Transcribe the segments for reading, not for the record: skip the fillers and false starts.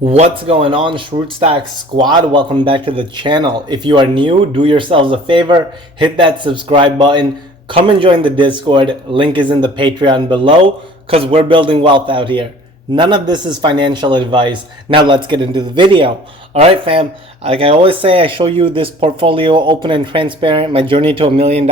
What's going on, Schrute squad? Welcome back to the channel. If you are new, do yourselves a favor, hit that subscribe button, come and join the Discord. Link is in the Patreon below because we're building wealth out here. None of this is financial advice. Now let's get into the video. All right, fam. Like I always say, I show you this portfolio open and transparent, my journey to $1 million.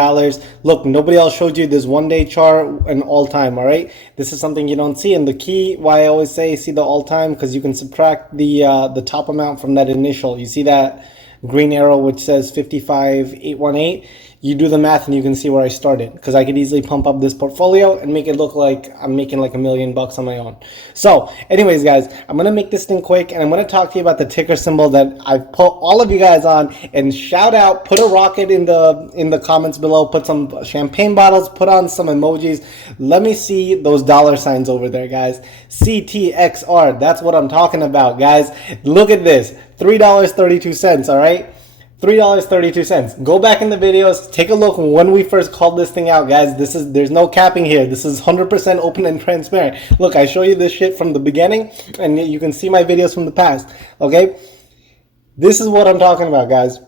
Look, nobody else showed you this one-day chart and all-time, all right? This is something you don't see. And the key, why I always say see the all-time, because you can subtract the top amount from that initial. You see that green arrow which says 55,818? You do the math and you can see where I started, because I could easily pump up this portfolio and make it look like I'm making like $1 million on my own. So anyways, guys, I'm going to make this thing quick and I'm going to talk to you about the ticker symbol that I've put all of you guys on. And shout out, put a rocket in the comments below, put some champagne bottles, put on some emojis. Let me see those dollar signs over there, guys. CTXR, that's what I'm talking about, guys. Look at this, $3.32, all right? $3.32. Go back in the videos, take a look when we first called this thing out, guys. There's no capping here. This is 100% open and transparent. Look, I show you this shit from the beginning and you can see my videos from the past, okay? This is what I'm talking about, guys.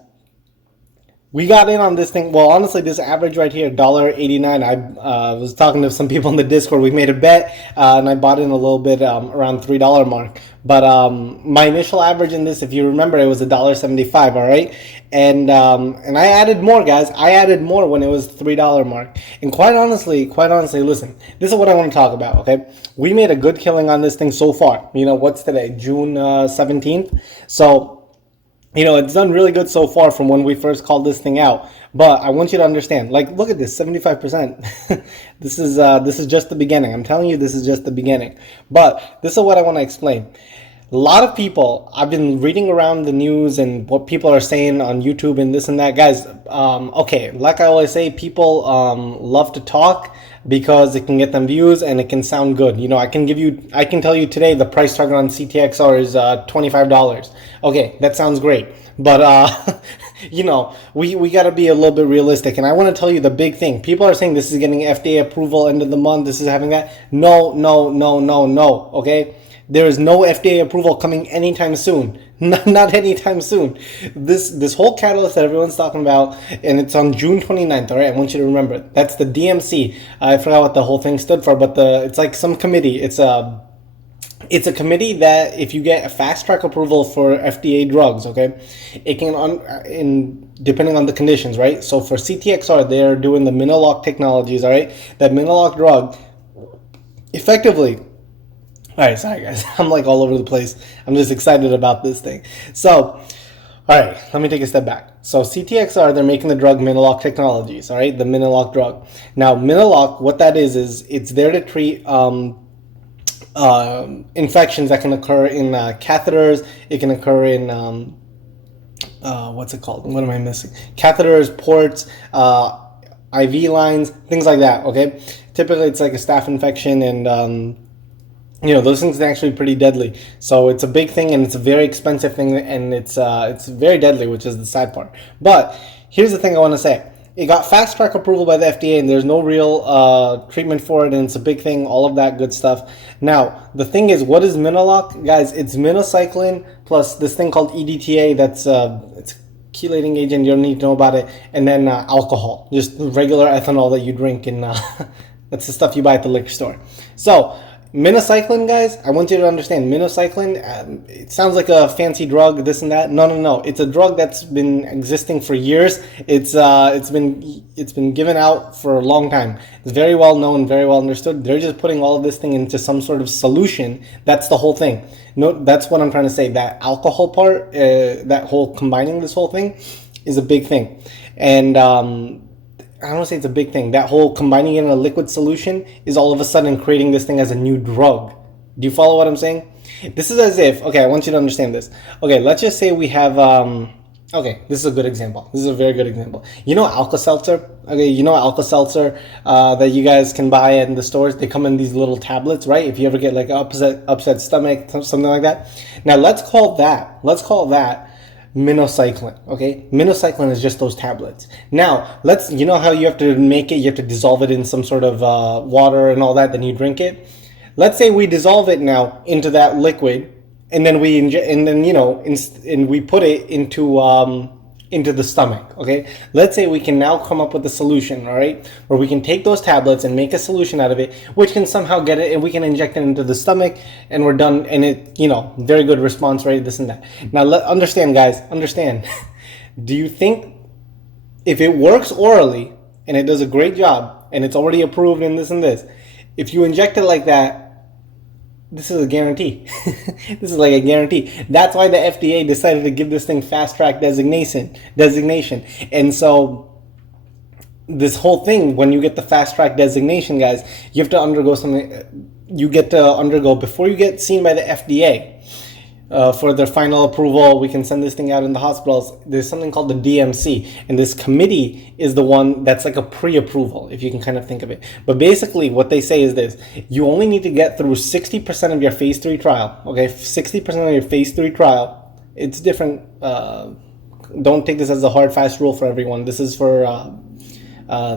We got in on this thing. Well, honestly, this average right here, $1.89. I was talking to some people in the Discord. We made a bet, and I bought in a little bit around $3 mark. But my initial average in this, if you remember, it was $1.75. All right, and I added more, guys. I added more when it was $3 mark. And quite honestly, listen, this is what I want to talk about. Okay, we made a good killing on this thing so far. You know, what's today? June 17th. So, you know, it's done really good so far from when we first called this thing out. But I want you to understand, like, look at this, 75%. This is just the beginning. I'm telling you, this is just the beginning. But this is what I want to explain. A lot of people, I've been reading around the news and what people are saying on YouTube and this and that. Guys, okay, like I always say, people love to talk because it can get them views and it can sound good. You know, I can tell you today the price target on CTXR is $25. Okay, that sounds great. But, you know, we got to be a little bit realistic. And I want to tell you the big thing. People are saying this is getting FDA approval end of the month. This is having that. No, okay? There is no FDA approval coming anytime soon. Not anytime soon. This whole catalyst that everyone's talking about, and it's on June 29th, all right? I want you to remember. That's the DMC. I forgot what the whole thing stood for, but it's like some committee. It's a committee that if you get a fast track approval for FDA drugs, okay, it can, depending on the conditions, right? So for CTXR, they're doing the Minilock technologies, all right? That Minilock drug, effectively, all right, sorry guys, I'm like all over the place. I'm just excited about this thing. So, all right, let me take a step back. So CTXR, they're making the drug Minilock Technologies, all right, the Minilock drug. Now, Minilock, what that is it's there to treat infections that can occur in catheters. It can occur in, what's it called? What am I missing? Catheters, ports, IV lines, things like that, okay? Typically, it's like a staph infection and, you know, those things are actually pretty deadly. So it's a big thing and it's a very expensive thing and it's very deadly, which is the sad part. But here's the thing I want to say. It got fast track approval by the FDA and there's no real treatment for it and it's a big thing, all of that good stuff. Now, the thing is, what is Minilock? Guys, it's minocycline plus this thing called EDTA that's it's a chelating agent, you don't need to know about it, and then alcohol, just regular ethanol that you drink in, that's the stuff you buy at the liquor store. So, minocycline, guys, I want you to understand, minocycline, it sounds like a fancy drug, this and that. No. It's a drug that's been existing for years. It's been given out for a long time. It's very well known, very well understood. They're just putting all of this thing into some sort of solution. That's the whole thing. No, that's what I'm trying to say. That alcohol part, that whole combining this whole thing is a big thing. And I don't want to say it's a big thing. That whole combining it in a liquid solution is all of a sudden creating this thing as a new drug. Do you follow what I'm saying? This is as if, okay, I want you to understand this. Okay, let's just say we have, okay, this is a good example. This is a very good example. You know Alka-Seltzer? Okay, you know Alka-Seltzer that you guys can buy in the stores? They come in these little tablets, right? If you ever get like an upset stomach, something like that. Now let's call that minocycline, okay? Minocycline is just those tablets. Now, you know how you have to make it, you have to dissolve it in some sort of water and all that, then you drink it? Let's say we dissolve it now into that liquid and then we and then and we put it into the stomach. Okay, let's say we can now come up with a solution, all right, where we can take those tablets and make a solution out of it, which can somehow get it, and we can inject it into the stomach, and we're done. And it, very good response rate, this and that. Now, understand, guys, understand. Do you think if it works orally and it does a great job and it's already approved and this, if you inject it like that, this is a guarantee. This is like a guarantee. That's why the FDA decided to give this thing fast track designation. And so this whole thing, when you get the fast track designation, guys, you have to undergo something. You get to undergo, before you get seen by the FDA for their final approval, we can send this thing out in the hospitals. There's something called the DMC, and this committee is the one that's like a pre-approval, if you can kind of think of it. But basically what they say is this: you only need to get through 60% of your phase 3 trial. Okay, 60% of your phase 3 trial. It's different. Don't take this as a hard fast rule for everyone. This is for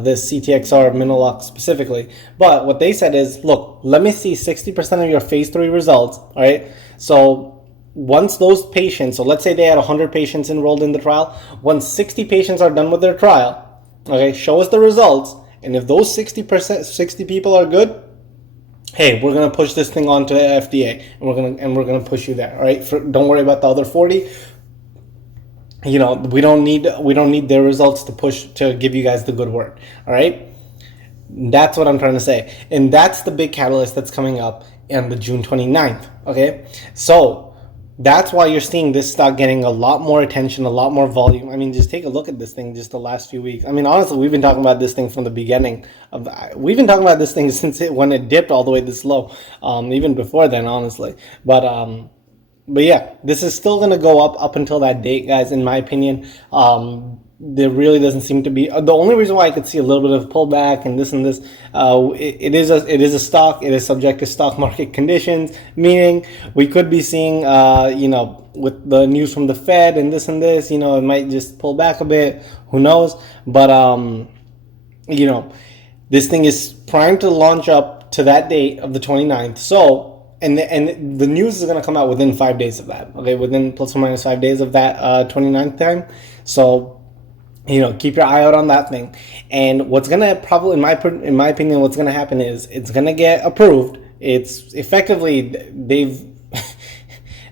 this CTXR Minilock specifically. But what they said is, look, let me see 60% of your phase 3 results. All right, so once those patients, so let's say they had 100 patients enrolled in the trial, once 60 patients are done with their trial, okay, show us the results, and if those 60 people are good, hey, we're gonna push this thing on to the FDA, and we're gonna push you there. All right, don't worry about the other 40. We don't need their results to give you guys the good word. All right, that's what I'm trying to say, and that's the big catalyst that's coming up on the June 29th. Okay, so that's why you're seeing this stock getting a lot more attention, a lot more volume. I mean, just take a look at this thing just the last few weeks. I mean, honestly, we've been talking about this thing from the beginning. We've been talking about this thing since when it dipped all the way this low, even before then, honestly. But yeah, this is still going to go up until that date, guys, in my opinion. There really doesn't seem to be the only reason why I could see a little bit of pullback and this. It is a stock. It is subject to stock market conditions, meaning we could be seeing with the news from the Fed and this, it might just pull back a bit. Who knows? But this thing is primed to launch up to that date of the 29th. So. And the news is going to come out within 5 days of that. Okay, within plus or minus 5 days of that 29th time. So, keep your eye out on that thing. And what's going to probably, in my opinion, what's going to happen is it's going to get approved. It's effectively, they've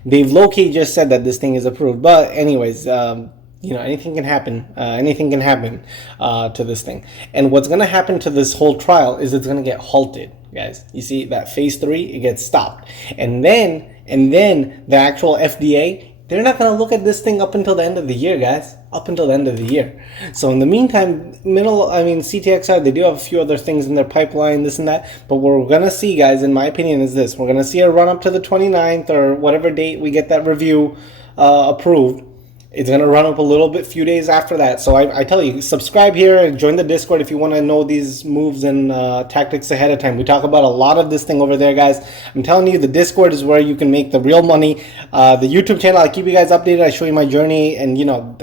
low-key just said that this thing is approved. But anyways, anything can happen. Anything can happen to this thing. And what's going to happen to this whole trial is it's going to get halted, guys. You see that phase 3, it gets stopped. And then the actual FDA, they're not going to look at this thing up until the end of the year, guys. Up until the end of the year. So in the meantime, CTXR, they do have a few other things in their pipeline, this and that. But what we're going to see, guys, in my opinion, is this. We're going to see a run up to the 29th or whatever date we get that review approved. It's going to run up a little bit, few days after that. So I tell you, subscribe here and join the Discord if you want to know these moves and tactics ahead of time. We talk about a lot of this thing over there, guys. I'm telling you, the Discord is where you can make the real money. The YouTube channel, I keep you guys updated. I show you my journey, and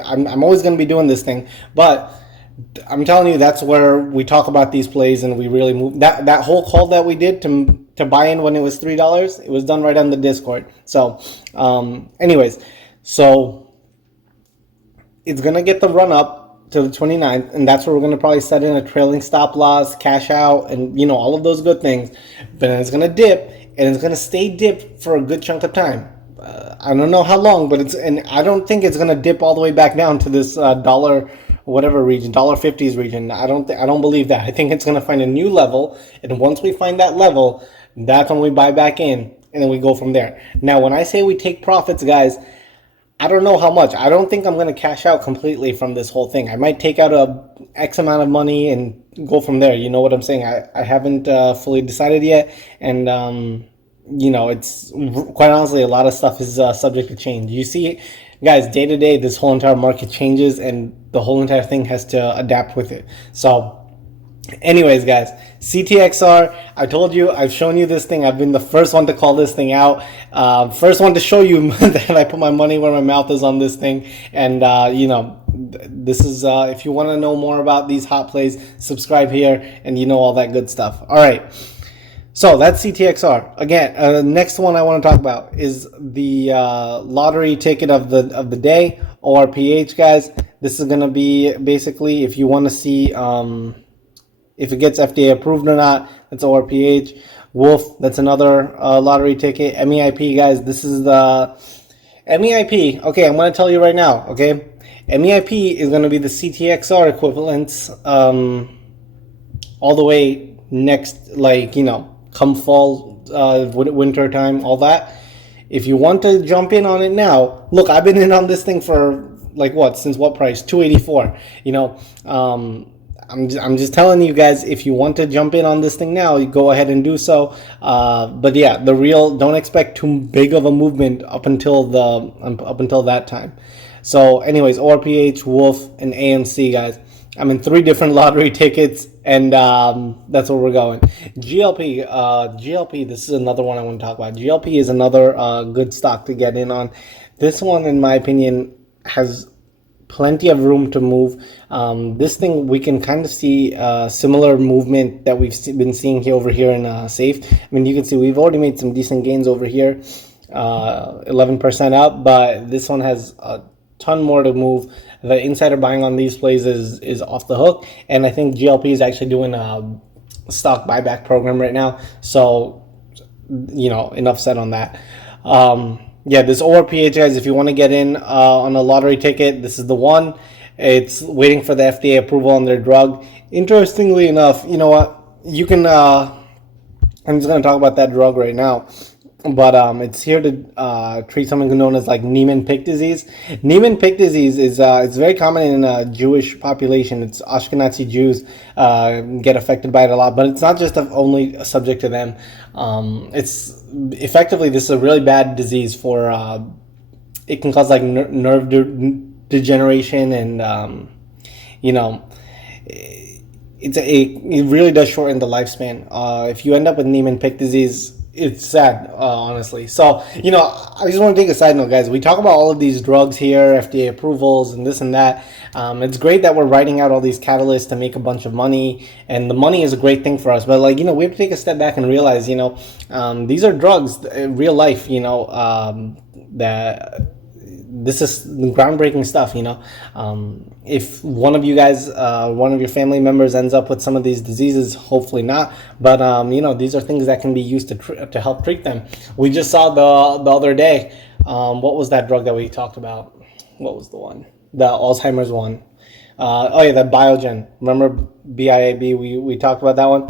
I'm always going to be doing this thing. But I'm telling you, that's where we talk about these plays and we really move. That whole call that we did to buy in when it was $3, it was done right on the Discord. So, anyways, so it's going to get the run up to the 29th, and that's where we're going to probably set in a trailing stop loss, cash out, and all of those good things. But then it's going to dip, and it's going to stay dipped for a good chunk of time. I don't know how long, but and I don't think it's going to dip all the way back down to this dollar whatever region, $1.50s region. I don't believe that. I think it's going to find a new level, and once we find that level, that's when we buy back in, and then we go from there. Now, when I say we take profits, guys, I don't know how much. I don't think I'm going to cash out completely from this whole thing. I might take out a X amount of money and go from there. You know what I'm saying? I haven't fully decided yet. And, it's quite honestly, a lot of stuff is subject to change. You see, guys, day to day, this whole entire market changes and the whole entire thing has to adapt with it. So, anyways, guys, CTXR, I told you, I've shown you this thing. I've been the first one to call this thing out. First one to show you that I put my money where my mouth is on this thing. And, this is, if you want to know more about these hot plays, subscribe here and all that good stuff. All right. So that's CTXR. Again, next one I want to talk about is the lottery ticket of the day, ORPH, guys. This is gonna be basically if you want to see if it gets FDA approved or not. That's ORPH. Wolf. That's another lottery ticket. MEIP, guys. This is the MEIP. Okay, I'm gonna tell you right now. Okay, MEIP is gonna be the CTXR equivalents all the way next, like, come fall, winter time, all that. If you want to jump in on it now, look, I've been in on this thing for like since what price? 284. I'm just telling you guys, if you want to jump in on this thing now, you go ahead and do so. But yeah, don't expect too big of a movement up until that time. So anyways, ORPH, Wolf, and AMC, guys. I'm in 3 different lottery tickets, and that's where we're going. GLP, this is another one I want to talk about. GLP is another good stock to get in on. This one, in my opinion, has plenty of room to move. This thing, we can kind of see similar movement that we've been seeing here over here in Safe. I mean, you can see we've already made some decent gains over here, 11% up, but this one has a ton more to move. The insider buying on these plays is off the hook, and I think GLP is actually doing a stock buyback program right now. So, enough said on that. Yeah, this ORPH, guys, if you want to get in on a lottery ticket, this is the one. It's waiting for the FDA approval on their drug. Interestingly enough, you know what? You can, I'm just going to talk about that drug right now. But it's here to treat something known as like Niemann-Pick disease. Niemann-Pick disease is it's very common in a Jewish population. It's Ashkenazi Jews get affected by it a lot, but it's not just only subject to them. It's effectively, this is a really bad disease for it can cause like nerve degeneration, and it really does shorten the lifespan. If you end up with Niemann-Pick disease, it's sad, honestly. So, I just want to take a side note, guys. We talk about all of these drugs here, FDA approvals, and this and that. It's great that we're writing out all these catalysts to make a bunch of money, and the money is a great thing for us. But, we have to take a step back and realize, these are drugs, real life, that this is groundbreaking stuff. If one of you guys, one of your family members ends up with some of these diseases, hopefully not, but these are things that can be used to help treat them. We just saw the other day, what was that drug that we talked about? What was the one? The Alzheimer's one. The Biogen. Remember BIAB? We talked about that one.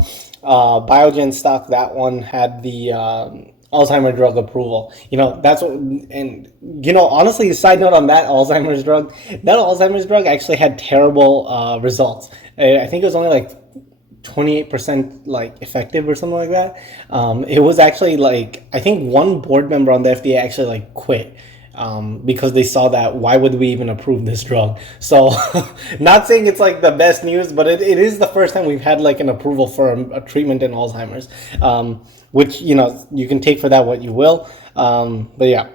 Biogen stock, that one had the Alzheimer's drug approval. That's what, and honestly, side note on that Alzheimer's drug actually had terrible results. I think it was only like 28% effective or something like that. It was actually I think one board member on the FDA actually quit. Because they saw that, why would we even approve this drug? So, not saying it's the best news, but it is the first time we've had an approval for a treatment in Alzheimer's, which, you can take for that what you will. But yeah.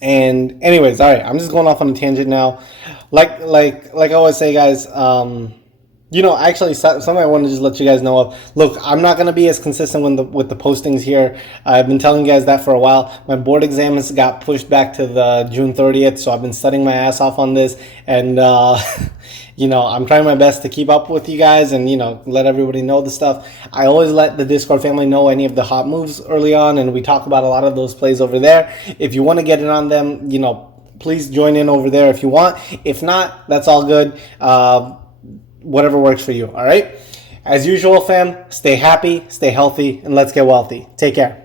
And anyways, all right, I'm just going off on a tangent now. Like I always say, guys, actually, something I want to just let you guys know of. Look, I'm not going to be as consistent with the postings here. I've been telling you guys that for a while. My board exams got pushed back to the June 30th, so I've been studying my ass off on this. And, I'm trying my best to keep up with you guys and, let everybody know the stuff. I always let the Discord family know any of the hot moves early on, and we talk about a lot of those plays over there. If you want to get in on them, please join in over there if you want. If not, that's all good. Whatever works for you, all right? As usual, fam, stay happy, stay healthy, and let's get wealthy. Take care.